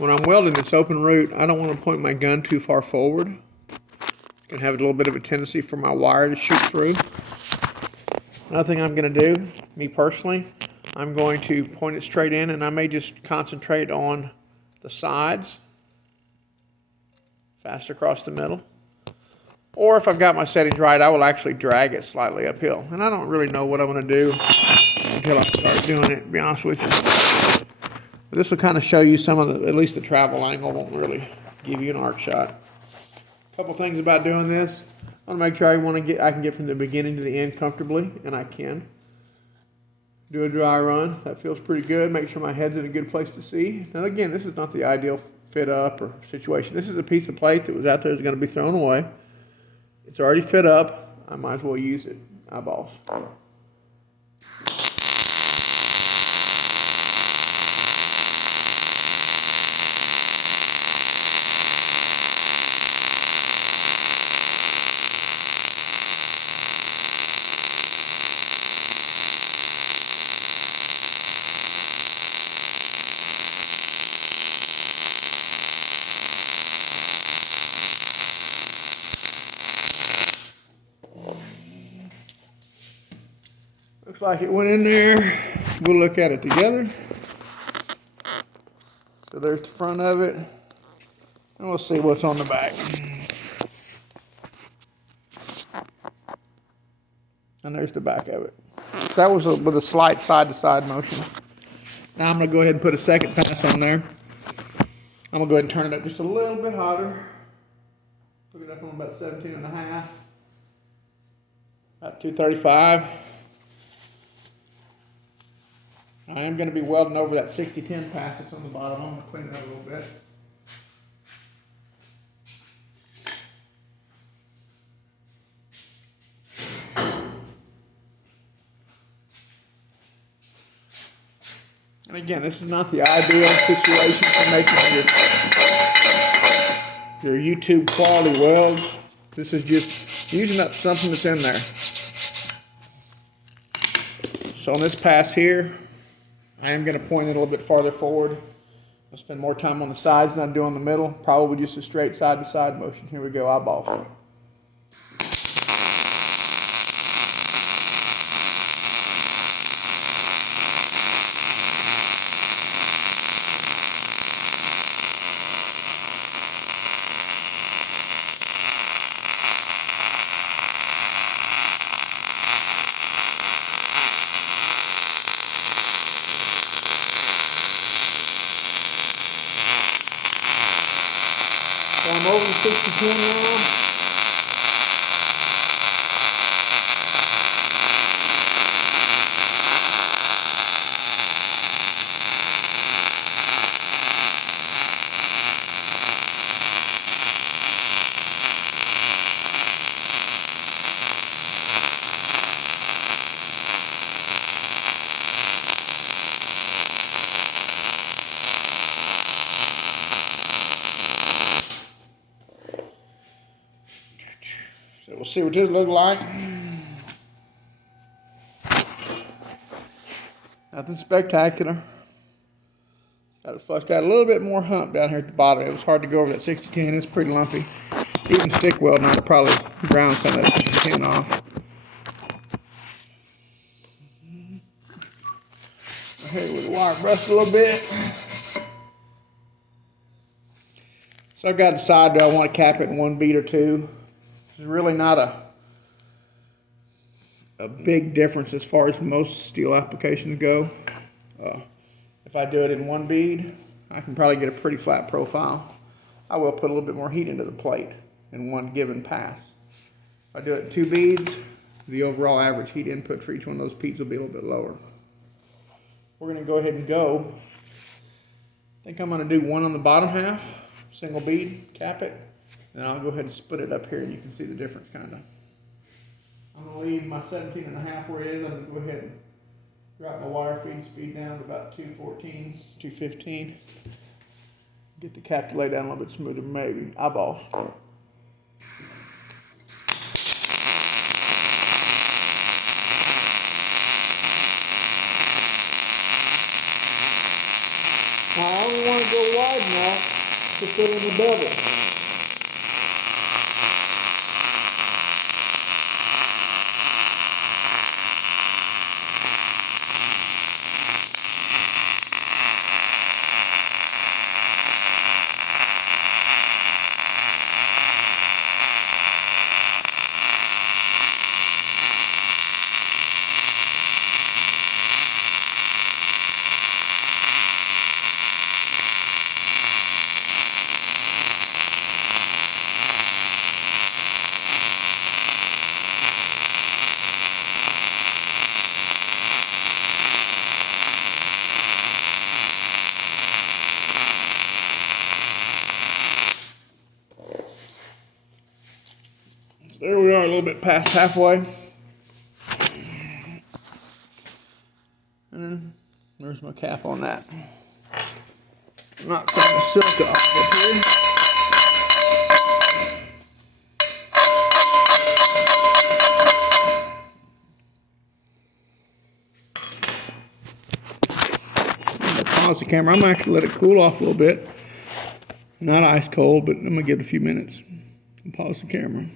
When I'm welding this open root, I don't want to point my gun too far forward. It's going to have a little bit of a tendency for my wire to shoot through. Another thing I'm going to do, me personally, I'm going to point it straight in, and I may just concentrate on the sides, fast across the middle. Or if I've got my settings right, I will actually drag it slightly uphill. And I don't really know what I'm going to do until I start doing it, to be honest with you. But this will kind of show you some of the, at least the travel angle won't really give you an arc shot. A couple things about doing this. I want to make sure I can get from the beginning to the end comfortably, and I can. Do a dry run. That feels pretty good. Make sure my head's in a good place to see. Now again, this is not the ideal fit up or situation. This is a piece of plate that was out there that's going to be thrown away. It's already fit up. I might as well use it. Eyeballs. Looks like it went in there. We'll look at it together. So there's the front of it. And we'll see what's on the back. And there's the back of it. So that was with a slight side-to-side motion. Now I'm going to go ahead and put a second pass on there. I'm going to go ahead and turn it up just a little bit hotter. Put it up on about 17.5. About 235. I am going to be welding over that 60-10 pass that's on the bottom. I'm going to clean it up a little bit. And again, this is not the ideal situation for making your YouTube quality welds. This is just using up something that's in there. So on this pass here, I am going to point it a little bit farther forward. I'll spend more time on the sides than I do on the middle. Probably just a straight side-to-side motion. Here we go, eyeballs. So I'm over the 60-10 now. So we'll see what this looks like. Nothing spectacular. Got it flushed out a little bit more hump down here at the bottom. It was hard to go over that 60-10. It's pretty lumpy. Even stick welding, I'll probably ground some of that 60-10 off. Here with the wire brushed a little bit. So I've got to decide, do I want to cap it in one bead or two? There's really not a big difference as far as most steel applications go. If I do it in one bead, I can probably get a pretty flat profile. I will put a little bit more heat into the plate in one given pass. If I do it in two beads, the overall average heat input for each one of those beads will be a little bit lower. We're going to go ahead and go. I think I'm going to do one on the bottom half, single bead, cap it. And I'll go ahead and split it up here and you can see the difference kind of. I'm going to leave my 17.5 where it is. I'm going to go ahead and drop my wire feed speed down to about 214, 215. Get the cap to lay down a little bit smoother, maybe. Eyeballs. I only want to go wide enough to fit in the bevel. There we are, a little bit past halfway. And then there's my cap on that. Knock some of the silk off up here. Pause the camera. I'm actually let it cool off a little bit. Not ice cold, but I'm gonna give it a few minutes. Pause the camera.